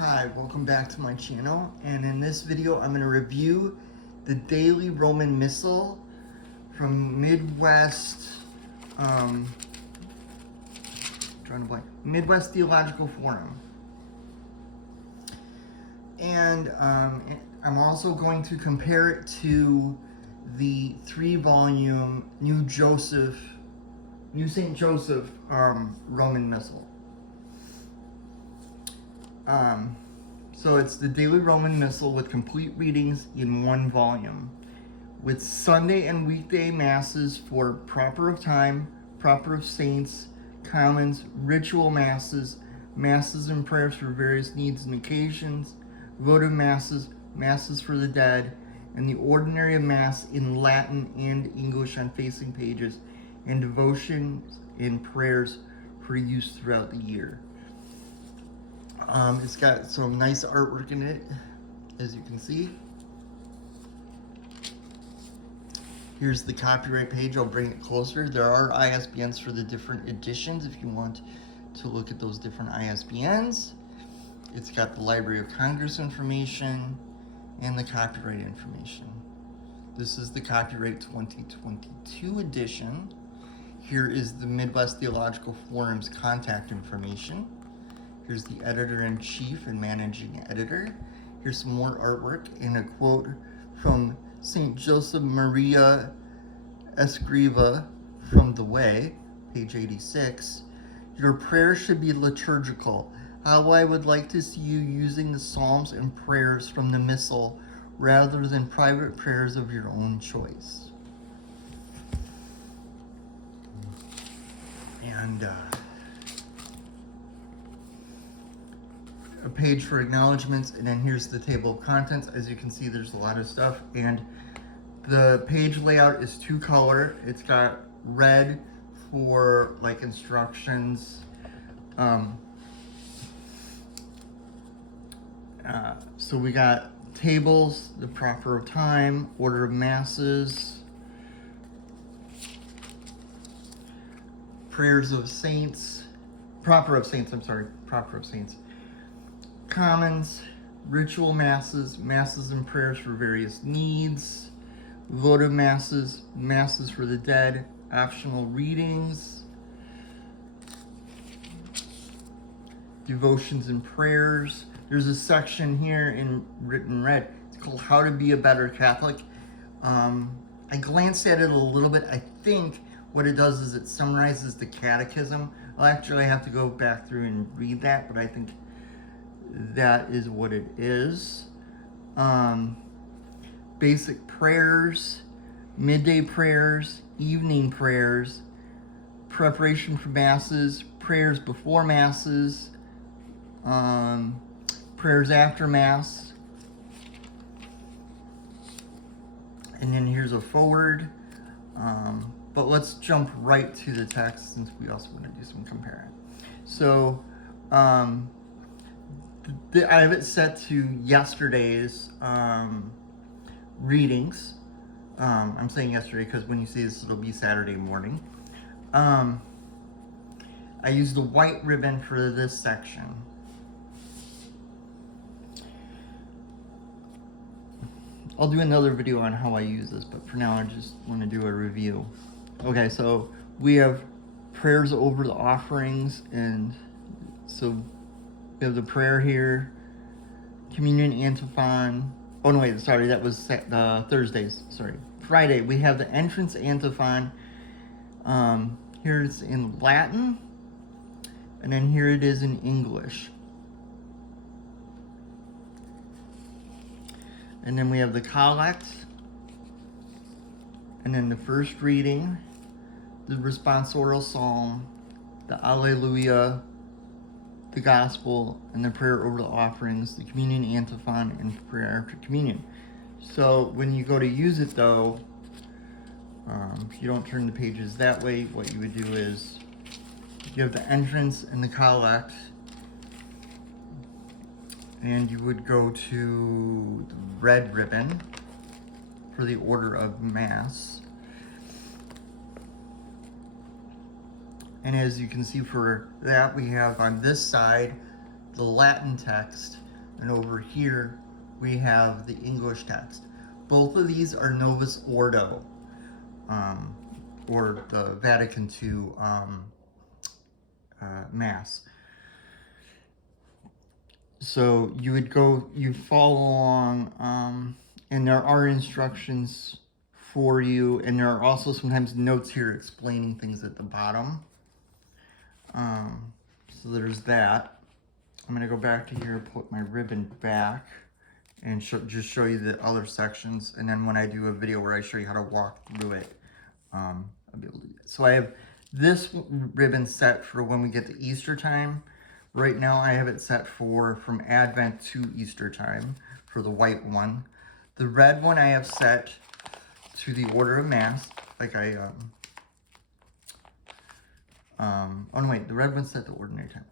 Hi, welcome back to my channel, and in this video I'm going to review the Daily Roman Missal from Midwest Theological Forum. And I'm also going to compare it to the 3-volume New St. Joseph Roman Missal. So it's the Daily Roman Missal with complete readings in one volume, with Sunday and weekday masses for proper of time, proper of saints, commons, ritual masses, masses and prayers for various needs and occasions, votive masses, masses for the dead, and the ordinary Mass in Latin and English on facing pages, and devotions and prayers for use throughout the year. It's got some nice artwork in it, as you can see. Here's the copyright page. I'll bring it closer. There are ISBNs for the different editions if you want to look at those different ISBNs. It's got the Library of Congress information and the copyright information. This is the copyright 2022 edition. Here is the Midwest Theological Forum's contact information. Here's the editor-in-chief and managing editor. Here's some more artwork and a quote from St. Joseph Maria Escriva from The Way, page 86. Your prayer should be liturgical. How I would like to see you using the psalms and prayers from the Missal rather than private prayers of your own choice. And a page for acknowledgments, and then here's the table of contents. As you can see, there's a lot of stuff, and the page layout is 2-color. It's got red for like instructions. So we got tables, the proper of time, order of masses, prayers of saints, proper of saints, commons, ritual masses, masses and prayers for various needs, votive masses, masses for the dead, optional readings, devotions and prayers. There's a section here in written red. It's called How to Be a Better Catholic. I glanced at it a little bit. I think what it does is it summarizes the catechism. I'll actually have to go back through and read that, but I think that is what it is. Basic prayers, midday prayers, evening prayers, preparation for masses, prayers before masses, prayers after mass. And then here's a forward. But let's jump right to the text since we also want to do some comparing. So I have it set to yesterday's readings. I'm saying yesterday because when you see this, it'll be Saturday morning. I used the white ribbon for this section. I'll do another video on how I use this, but for now I just want to do a review. Okay, so we have prayers over the offerings, and so we have the prayer here, communion antiphon. Oh no, wait, sorry, that was Thursdays. Sorry, Friday we have the entrance antiphon. Here it's in Latin, and then here it is in English. And then we have the collect, and then the first reading, the responsorial psalm, the Alleluia, the gospel, and the prayer over the offerings, the communion antiphon, and prayer after communion. So when you go to use it though, if you don't turn the pages that way, what you would do is you have the entrance and the collect, and you would go to the red ribbon for the order of Mass. And as you can see for that, we have on this side the Latin text and over here we have the English text. Both of these are Novus Ordo, or the Vatican II Mass. So you follow along, and there are instructions for you, and there are also sometimes notes here explaining things at the bottom. So there's that. I'm going to go back to here, put my ribbon back, and just show you the other sections. And then when I do a video where I show you how to walk through it, I'll be able to do that. So I have this ribbon set for when we get to Easter time. Right now I have it set for from Advent to Easter time for the white one. The red one I have set to the order of Mass, like oh no wait, the red one's set to ordinary time.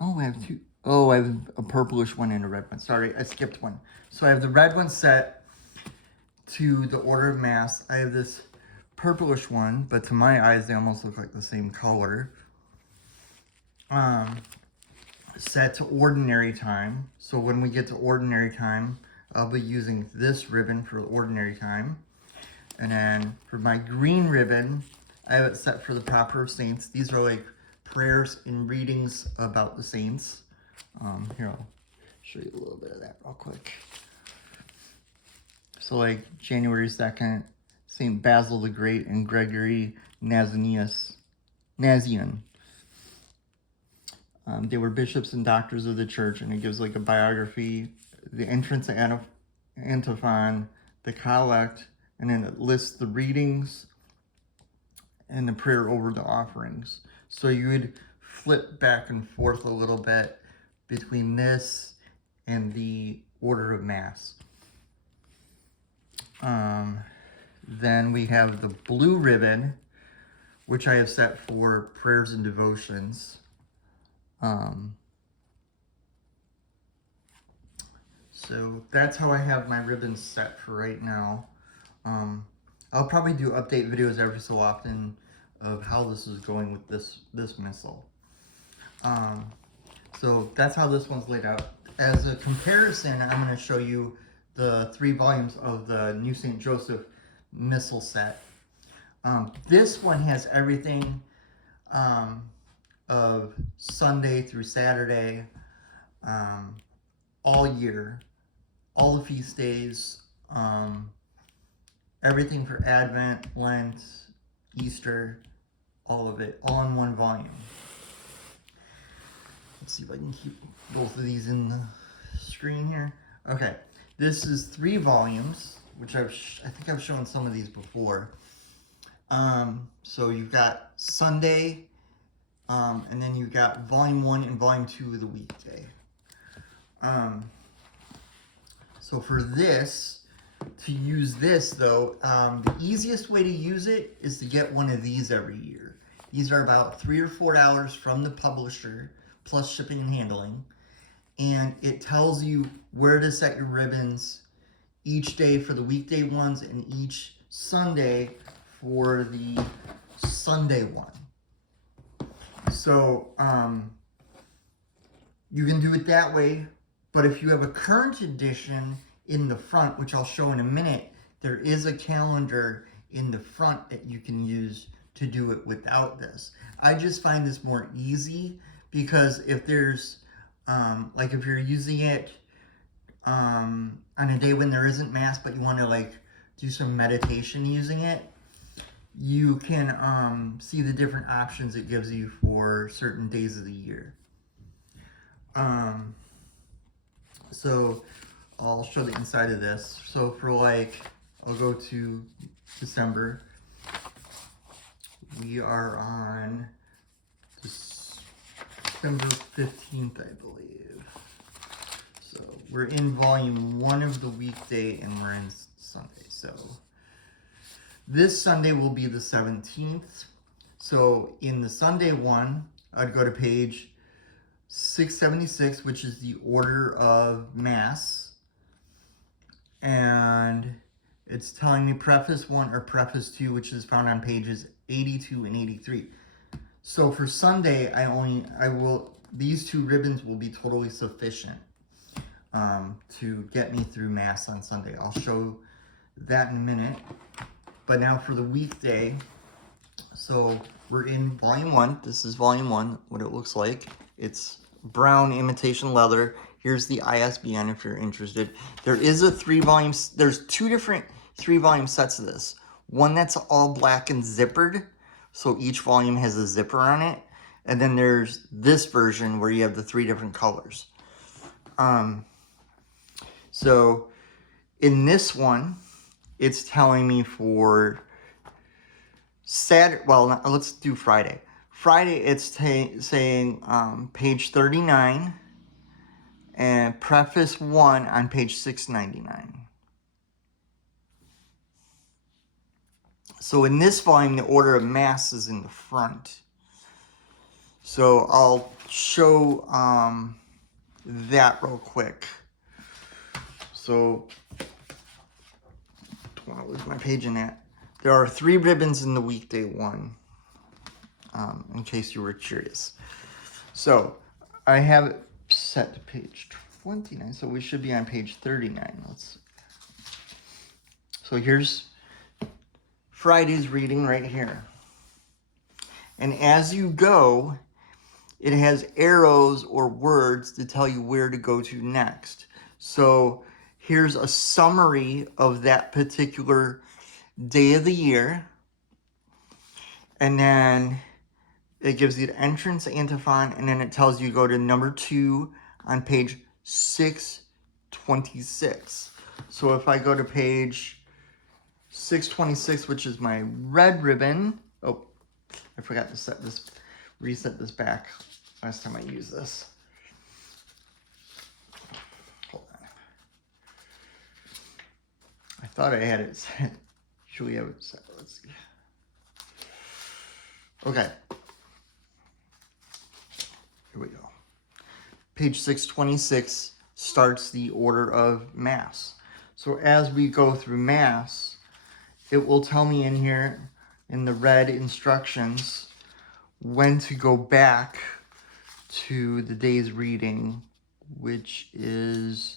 Oh, I have two. Oh, I have a purplish one and a red one. Sorry, I skipped one. So I have the red one set to the order of Mass. I have this purplish one, but to my eyes, they almost look like the same color. Set to ordinary time. So when we get to ordinary time, I'll be using this ribbon for ordinary time. And then for my green ribbon, I have it set for the Proper of Saints. These are like prayers and readings about the saints. Here, I'll show you a little bit of that real quick. So like January 2nd, St. Basil the Great and Gregory Nazian. They were bishops and doctors of the church, and it gives like a biography, the entrance antiphon, the collect, and then it lists the readings and the prayer over the offerings. So you would flip back and forth a little bit between this and the order of Mass. Then we have the blue ribbon, which I have set for prayers and devotions. So that's how I have my ribbons set for right now. I'll probably do update videos every so often of how this is going with this Missal. So that's how this one's laid out. As a comparison, I'm going to show you the 3 volumes of the New St. Joseph Missal set. This one has everything of Sunday through Saturday, all year, all the feast days, everything for Advent, Lent, Easter, all of it, all in one volume. Let's see if I can keep both of these in the screen here. Okay, this is 3 volumes, which I think I've shown some of these before. So you've got Sunday, and then you've got volume 1 and volume 2 of the weekday. So for this, to use this though, the easiest way to use it is to get one of these every year. These are about $3 or $4 from the publisher, plus shipping and handling. And it tells you where to set your ribbons each day for the weekday ones and each Sunday for the Sunday one. So you can do it that way, but if you have a current edition in the front, which I'll show in a minute, there is a calendar in the front that you can use to do it without this. I just find this more easy because if there's, like if you're using it on a day when there isn't Mass, but you want to like do some meditation using it, you can see the different options it gives you for certain days of the year. So I'll show the inside of this. So for like, I'll go to December. We are on December 15th, I believe. So we're in volume 1 of the weekday and we're in Sunday. So this Sunday will be the 17th. So in the Sunday one, I'd go to page 676, which is the order of Mass. And it's telling me preface 1 or preface 2, which is found on pages 82 and 83. So for Sunday, these 2 ribbons will be totally sufficient. to get me through Mass on Sunday. I'll show that in a minute. But now for the weekday, so we're in volume 1. This is volume 1, what it looks like. It's brown imitation leather. Here's the ISBN if you're interested. There is a 3-volume, there's 2 different 3-volume sets of this. One that's all black and zippered, so each volume has a zipper on it. And then there's this version where you have the 3 different colors. So in this one, it's telling me for Saturday, well, let's do Friday. Friday, it's saying page 39 and preface 1 on page 699. So in this volume, the order of Mass is in the front. So I'll show that real quick. So, don't want to lose my page in that. There are 3 ribbons in the weekday one, in case you were curious. So, I have it set to page 29, so we should be on page 39. Let's see. So here's Friday's reading right here. And as you go, it has arrows or words to tell you where to go to next. So here's a summary of that particular day of the year. And then it gives you the entrance antiphon, and then it tells you to go to number 2 on page 626. So if I go to page 626, which is my red ribbon. Oh, I forgot to reset this back last time I used this. Hold on. I thought I had it set. Usually I have it set. Let's see. Okay. Here we go. Page 626 starts the order of Mass. So as we go through Mass, it will tell me in here in the red instructions when to go back to the day's reading, which is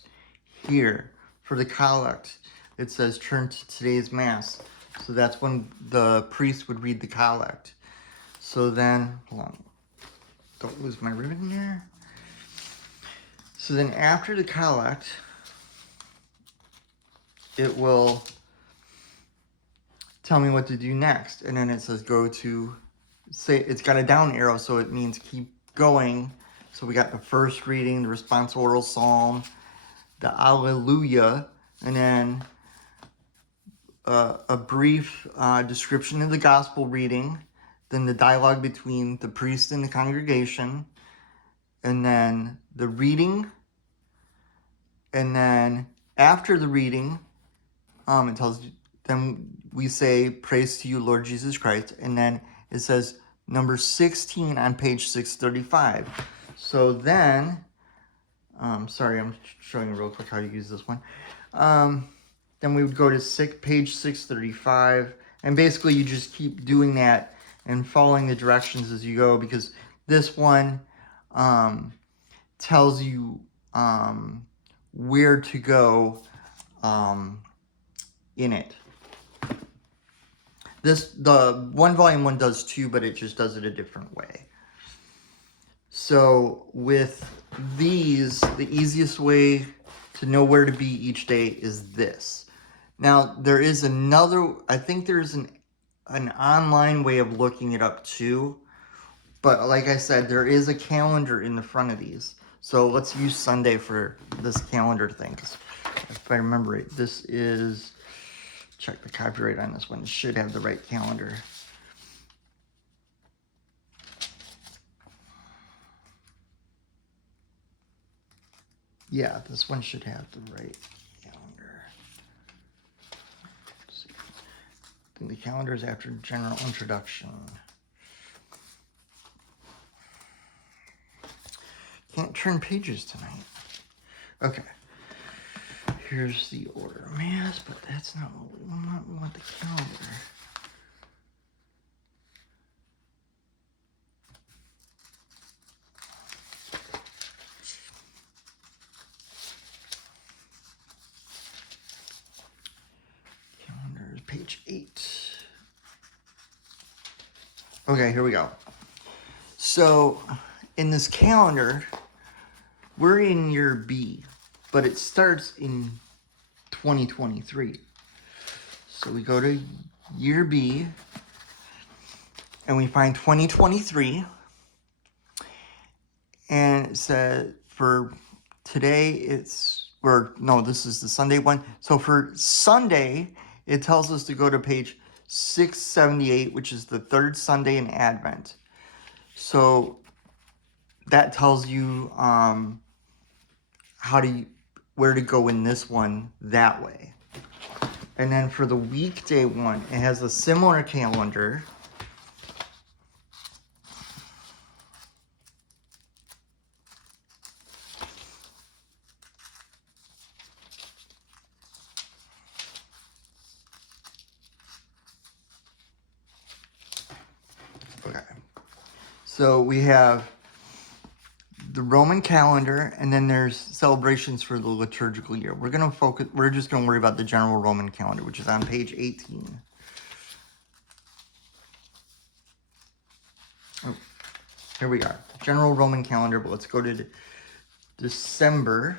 here. For the collect, it says turn to today's Mass. So that's when the priest would read the collect. So then, hold on, don't lose my ribbon there. So then after the collect, it will tell me what to do next. And then it says go to, say, it's got a down arrow, so it means keep going. So we got the first reading, the responsorial psalm, the Alleluia, and then a brief description of the gospel reading, then the dialogue between the priest and the congregation, and then the reading, and then after the reading, it tells you, then we say, praise to you, Lord Jesus Christ, and then it says number 16 on page 635. So then, sorry, I'm showing you real quick how to use this one. Then we would go to page 635, and basically you just keep doing that and following the directions as you go, because this one tells you where to go in it. The one volume one does too, but it just does it a different way. So with these, the easiest way to know where to be each day is this. Now there is another, I think there's an online way of looking it up too. But like I said, there is a calendar in the front of these. So let's use Sunday for this calendar thing. 'Cause if I remember it, this is, check the copyright on this one. It should have the right calendar. Yeah, this one should have the right calendar. Let's see. I think the calendar is after general introduction. Can't turn pages tonight. Okay. Here's the order of Mass, but that's not what we want. We want the calendar. Okay, here we go. So in this calendar, we're in year B, but it starts in 2023. So we go to year B and we find 2023, and it says for today this is the Sunday one. So for Sunday, it tells us to go to page 678, which is the third Sunday in Advent. So that tells you where to go in this one that way. And then for the weekday one, it has a similar calendar. Okay. So we have the Roman calendar, and then there's celebrations for the liturgical year. We're just gonna worry about the general Roman calendar, which is on page 18. Oh, here we are. General Roman calendar, but let's go to December.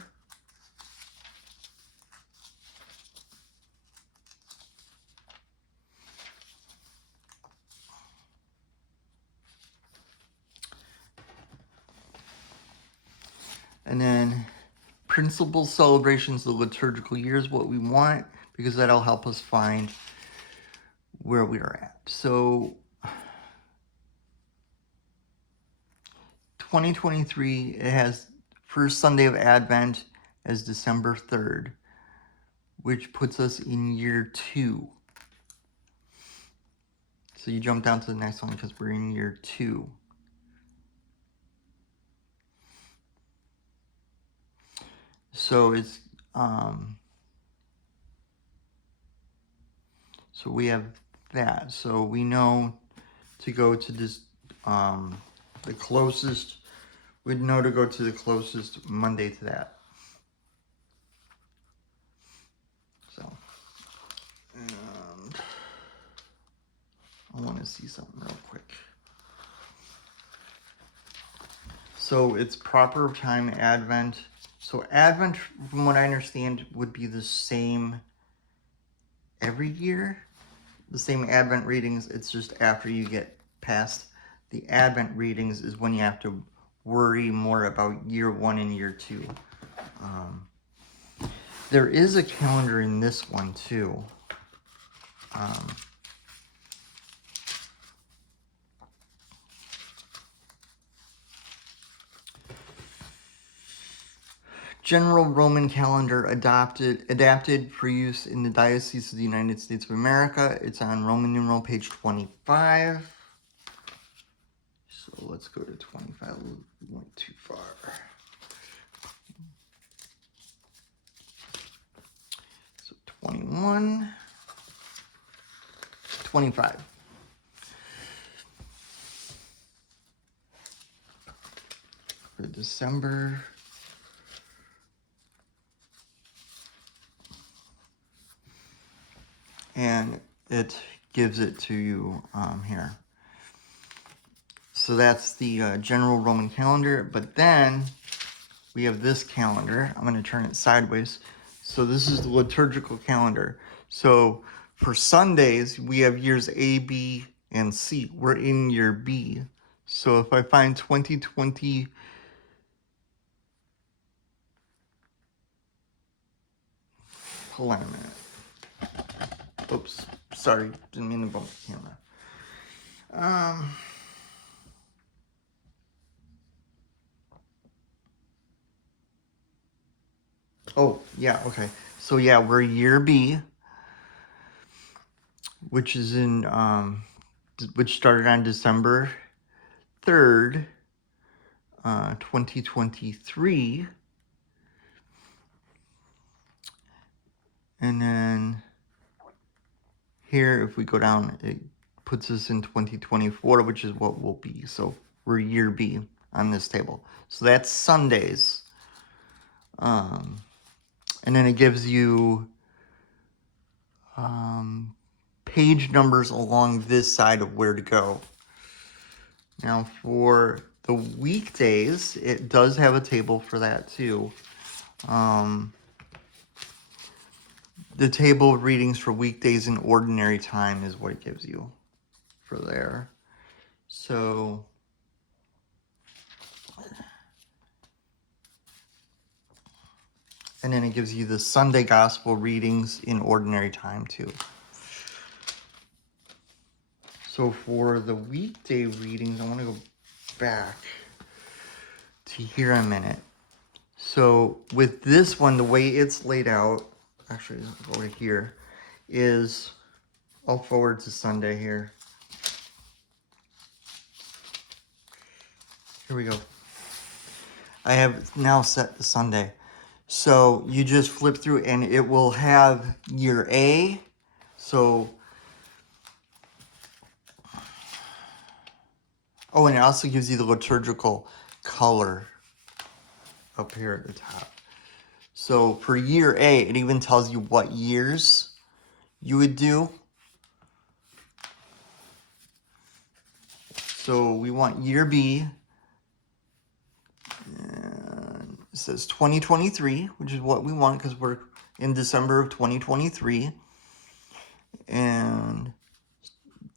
And then principal celebrations, the liturgical year is what we want, because that'll help us find where we are at. So 2023, it has first Sunday of Advent as December 3rd, which puts us in year 2. So you jump down to the next one because we're in year 2. So it's so we have that. So we know to go to this the closest. We'd know to go to the closest Monday to that. So, and I want to see something real quick. So it's proper time Advent. So Advent, from what I understand, would be the same every year. The same Advent readings. It's just after you get past the Advent readings is when you have to worry more about year 1 and year 2. There is a calendar in this one too. General Roman calendar adapted for use in the Diocese of the United States of America. It's on Roman numeral page 25. So let's go to 25. We went too far. So 21, 25. For December. And it gives it to you here. So that's the general Roman calendar, but then we have this calendar. I'm going to turn it sideways. So this is the liturgical calendar. So for Sundays, we have years A, B, and C. We're in year B. So if I find 2020, hold on a minute. Oops, sorry, didn't mean to bump the camera. Oh, yeah, okay. So yeah, we're year B, which is in, which started on December 3rd, 2023. And then here, if we go down, it puts us in 2024, which is what we'll be. So we're year B on this table. So that's Sundays. And then it gives you page numbers along this side of where to go. Now for the weekdays, it does have a table for that too. The table of readings for weekdays in ordinary time is what it gives you for there. So and then it gives you the Sunday gospel readings in ordinary time too. So for the weekday readings, I want to go back to here in a minute. So with this one, the way it's laid out, actually over here, is I'll forward to Sunday here. Here we go. I have now set the Sunday. So you just flip through and it will have year A. So, oh, and it also gives you the liturgical color up here at the top. So for year A, it even tells you what years you would do. So we want year B. And it says 2023, which is what we want because we're in December of 2023. And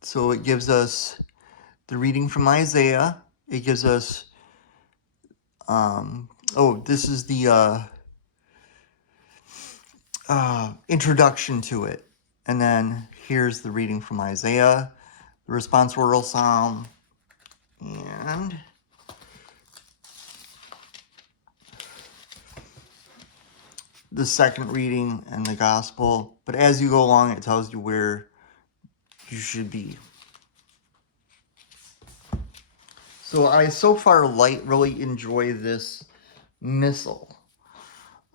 so it gives us the reading from Isaiah. It gives us, this is the introduction to it. And then here's the reading from Isaiah, the responsorial psalm, and the second reading and the gospel. But as you go along, it tells you where you should be. So I so far really enjoy this Missal.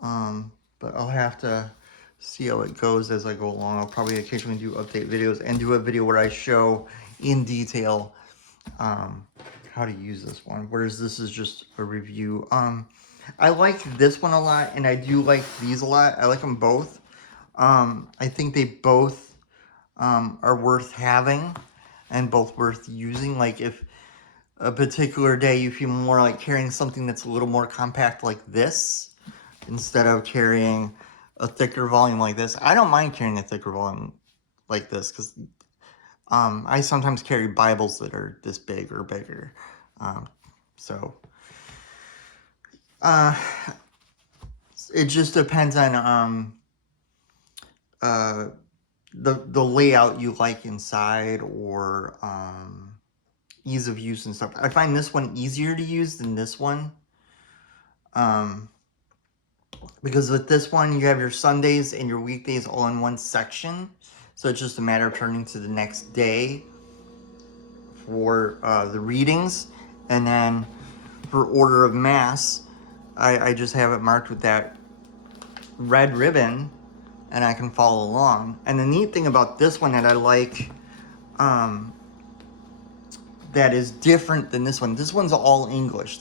But I'll have to see how it goes as I go along. I'll probably occasionally do update videos and do a video where I show in detail how to use this one, whereas this is just a review. I like this one a lot, and I do like these a lot. I like them both. I think they both are worth having and both worth using. Like if a particular day you feel more like carrying something that's a little more compact like this instead of carrying a thicker volume like this. I don't mind carrying a thicker volume like this because I sometimes carry Bibles that are this big or bigger. It just depends on the layout you like inside or ease of use and stuff. I find this one easier to use than this one. Because with this one, you have your Sundays and your weekdays all in one section. So it's just a matter of turning to the next day for the readings. And then for order of Mass, I just have it marked with that red ribbon and I can follow along. And the neat thing about this one that I like that is different than this one's all English.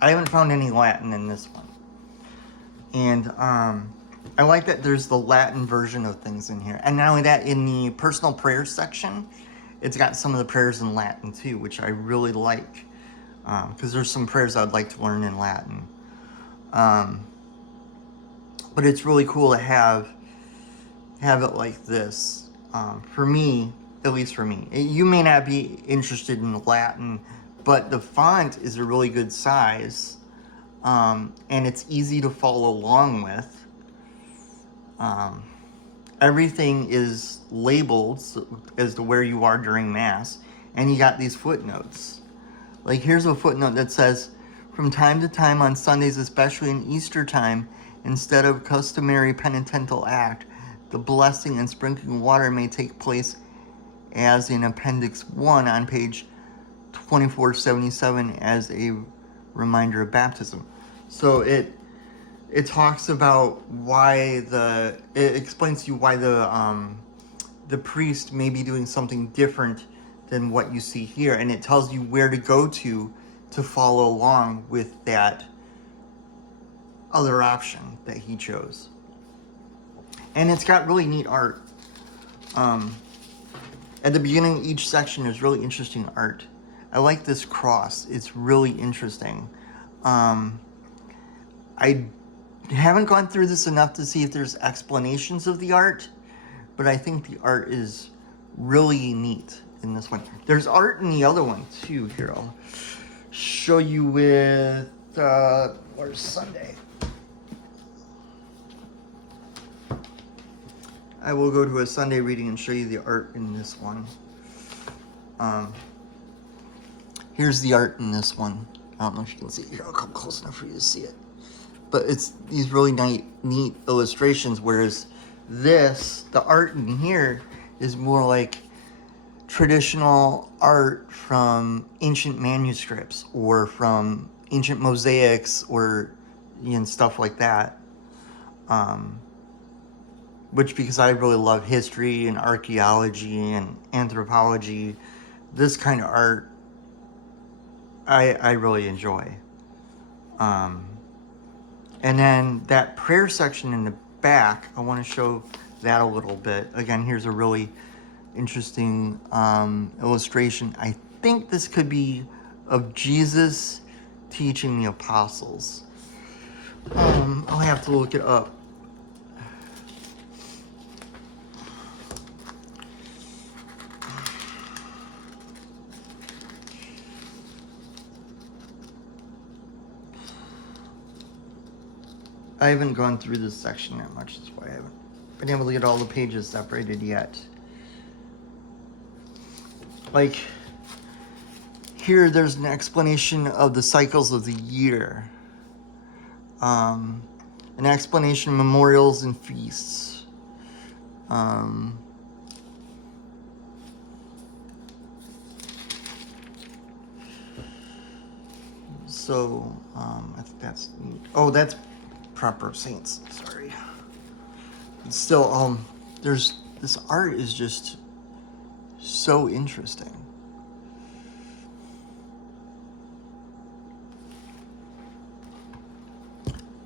I haven't found any Latin in this one. And I like that there's the Latin version of things in here. And not only that, in the personal prayers section, it's got some of the prayers in Latin too, which I really like. Because there's some prayers I'd like to learn in Latin. But it's really cool to have it like this. For me, at least for me. You may not be interested in Latin, but the font is a really good size. And it's easy to follow along with. Everything is labeled as to where you are during Mass, and you got these footnotes. Like here's a footnote that says, from time to time on Sundays, especially in Easter time, instead of customary penitential act, the blessing and sprinkling of water may take place as in Appendix 1 on page 2477 as a reminder of baptism. So it talks about it explains to you why the priest may be doing something different than what you see here, and it tells you where to go to follow along with that other option that he chose. And it's got really neat art. At the beginning of each section, there's really interesting art. I like this cross. It's really interesting. I haven't gone through this enough to see if there's explanations of the art, but I think the art is really neat in this one. There's art in the other one too. Here, I'll show you with, where's Sunday? I will go to a Sunday reading and show you the art in this one. Here's the art in this one. I don't know if you can see it here. I'll come close enough for you to see it. But it's these really neat illustrations, whereas this, the art in here, is more like traditional art from ancient manuscripts or from ancient mosaics or stuff like that. Which, because I really love history and archaeology and anthropology, this kind of art I really enjoy. And then that prayer section in the back, I want to show that a little bit. Again, here's a really interesting illustration. I think this could be of Jesus teaching the apostles. I'll have to look it up. I haven't gone through this section that much, that's why I haven't been able to get all the pages separated yet. Like, here there's an explanation of the cycles of the year. An explanation of memorials and feasts. So, I think that's neat. Oh, that's proper saints, sorry. Still, there's, this art is just so interesting.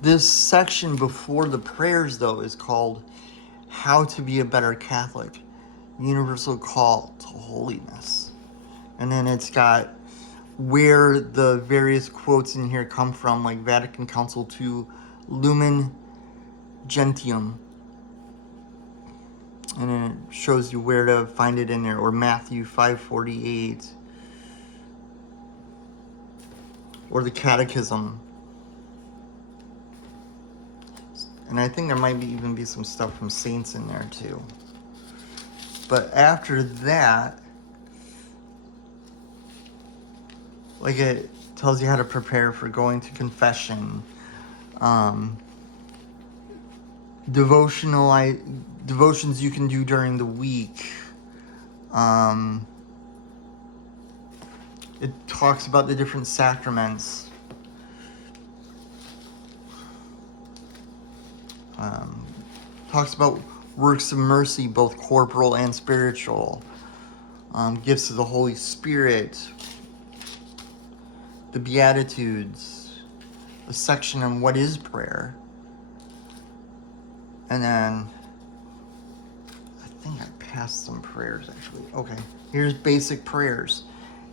This section before the prayers, though, is called How to Be a Better Catholic, Universal Call to Holiness. And then it's got where the various quotes in here come from, like Vatican Council II, Lumen Gentium. And then it shows you where to find it in there, or Matthew 5:48, or the Catechism. And I think there might even be some stuff from saints in there too. But after that, like, it tells you how to prepare for going to confession, devotions you can do during the week. It talks about the different sacraments. Talks about works of mercy, both corporal and spiritual. Gifts of the Holy Spirit. The Beatitudes. A section on what is prayer. And then, I think I passed some prayers, actually. Okay, here's basic prayers.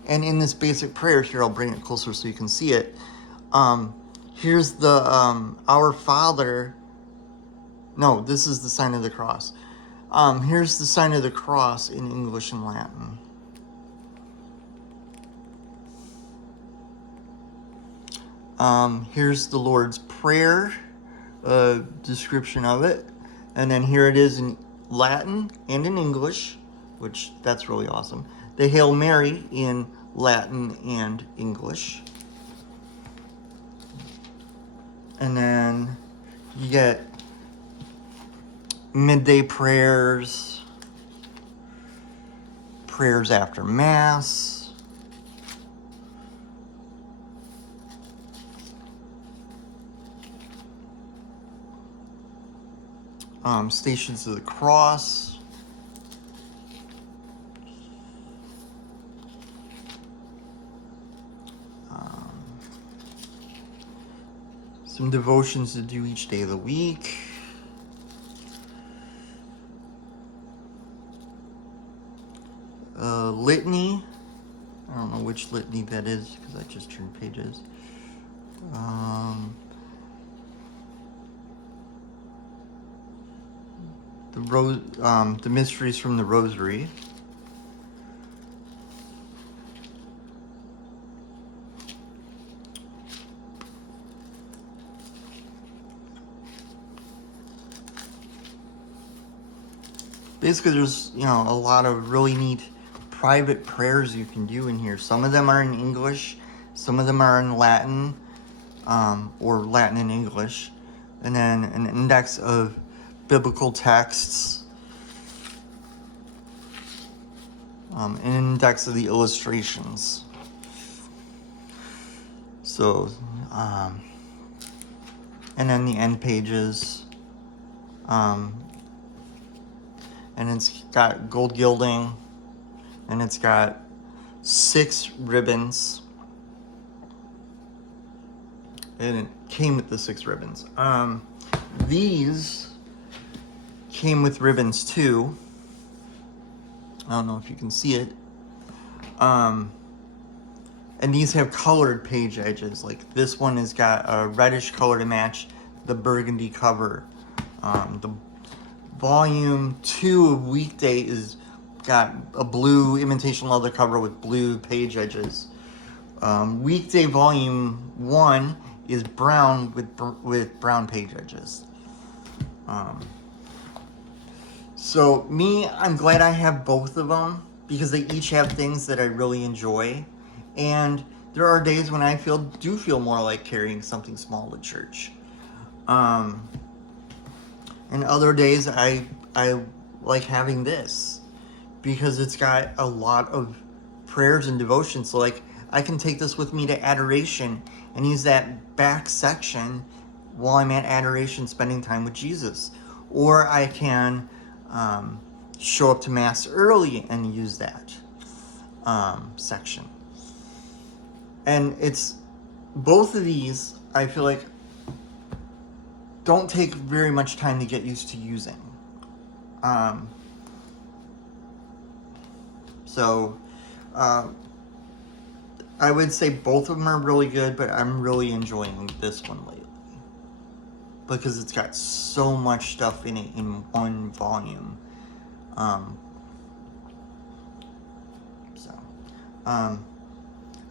And in this basic prayers, here, I'll bring it closer so you can see it. Here's the Our Father. No, this is the sign of the cross. Here's the sign of the cross in English and Latin. Here's the Lord's Prayer, description of it. And then here it is in Latin and in English, which that's really awesome. The Hail Mary in Latin and English. And then you get midday prayers, prayers after Mass, Stations of the Cross, some devotions to do each day of the week, litany. I don't don't know which litany that is because I just turned pages. The mysteries from the Rosary. Basically, there's, you know, a lot of really neat private prayers you can do in here. Some of them are in English, some of them are in Latin, or Latin and English, and then an index of biblical texts, an index of the illustrations. So, and then the end pages, and it's got gold gilding, and it's got 6 ribbons, and it came with the 6 ribbons. These came with ribbons too. I don't know if you can see it. And these have colored page edges. Like this one has got a reddish color to match the burgundy cover. The volume 2 of Weekday is got a blue imitation leather cover with blue page edges. Weekday volume 1 is brown with brown page edges. So I'm glad I have both of them because they each have things that I really enjoy. And there are days when I do feel more like carrying something small to church. And other days I like having this because it's got a lot of prayers and devotions. So like I can take this with me to adoration and use that back section while I'm at adoration spending time with Jesus. Or I can show up to Mass early and use that section. And it's both of these, I feel like, don't take very much time to get used to using. So I would say both of them are really good, but I'm really enjoying this one lately because it's got so much stuff in it in one volume. I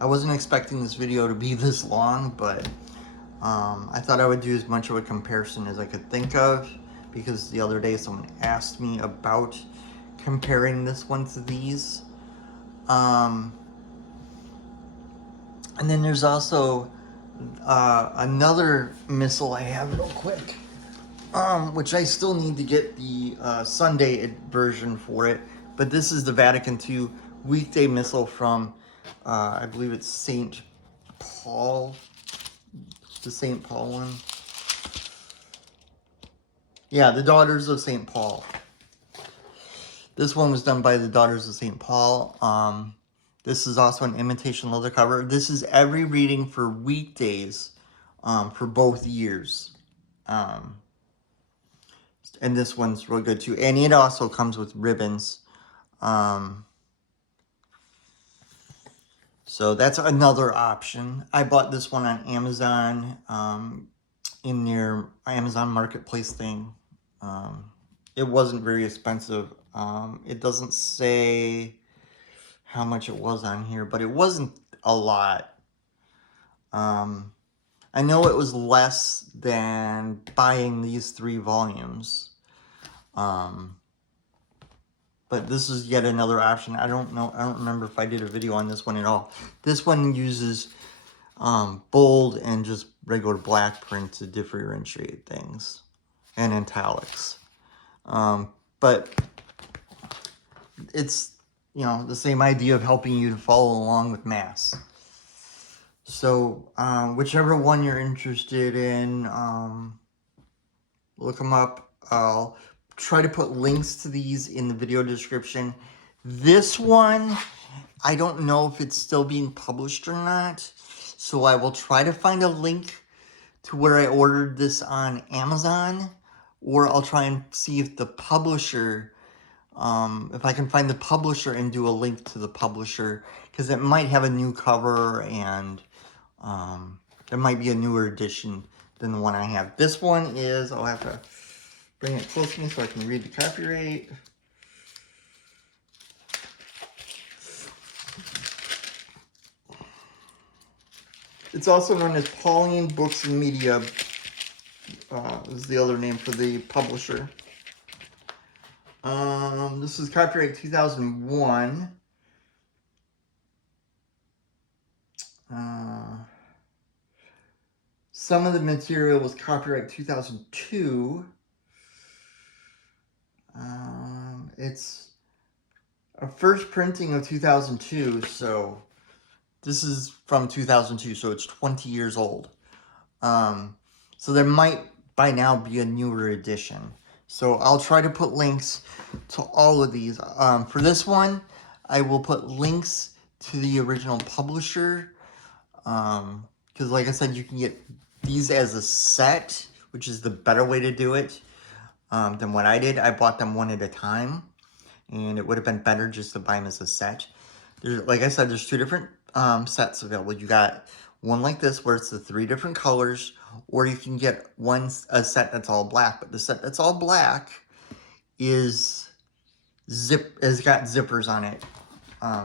wasn't expecting this video to be this long, but I thought I would do as much of a comparison as I could think of because the other day someone asked me about comparing this one to these. And then there's also another Missal I have real quick, which I still need to get the Sunday version for it. But this is the Vatican II Weekday Missal from, I believe it's St. Paul, the St. Paul one. Yeah, the Daughters of St. Paul. This one was done by the Daughters of St. Paul. This is also an imitation leather cover. This is every reading for weekdays for both years. And this one's real good too. And it also comes with ribbons. So that's another option. I bought this one on Amazon in their Amazon Marketplace thing. It wasn't very expensive. It doesn't say how much it was on here, but it wasn't a lot. I know it was less than buying these 3 volumes. But this is yet another option. I don't remember if I did a video on this one at all. This one uses bold and just regular black print to differentiate things, and italics. But it's, you know, the same idea of helping you to follow along with Mass. So whichever one you're interested in, look them up. I'll try to put links to these in the video description. This one, I don't know if it's still being published or not, so I will try to find a link to where I ordered this on Amazon, or I'll try and see if the publisher, if I can find the publisher and do a link to the publisher, because it might have a new cover, and there might be a newer edition than the one I have. This one is, I'll have to bring it close to me so I can read the copyright. It's also known as Pauline Books and Media, is the other name for the publisher. This is copyright 2001. Some of the material was copyright 2002. It's a first printing of 2002, so this is from 2002, so it's 20 years old. So there might by now be a newer edition. So I'll try to put links to all of these. For this one, I will put links to the original publisher. Because like I said, you can get these as a set, which is the better way to do it than what I did. I bought them one at a time, and it would have been better just to buy them as a set. Like I said, there's two different sets available. You got one like this where it's the 3 different colors, or you can get a set that's all black. But the set that's all black has got zippers on it,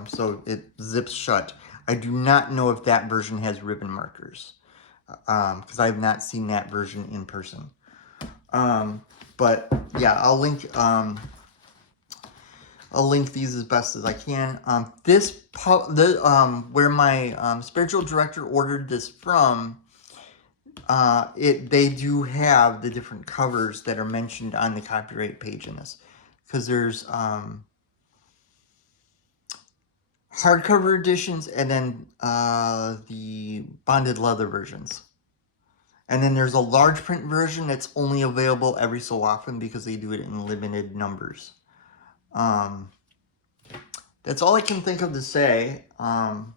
so it zips shut. I do not know if that version has ribbon markers, because I have not seen that version in person. But yeah, I'll link these as best as I can. Where my spiritual director ordered this from, they do have the different covers that are mentioned on the copyright page in this, because there's hardcover editions, and then the bonded leather versions. And then there's a large print version that's only available every so often because they do it in limited numbers. That's all I can think of to say. And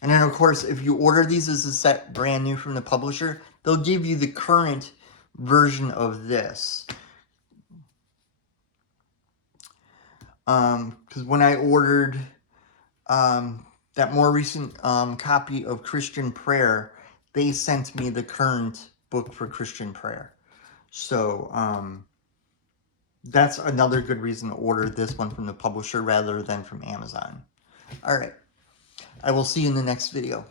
then, of course, if you order these as a set brand new from the publisher, they'll give you the current version of this. Because when I ordered that more recent copy of Christian Prayer, they sent me the current book for Christian Prayer. So that's another good reason to order this one from the publisher rather than from Amazon. All right. I will see you in the next video.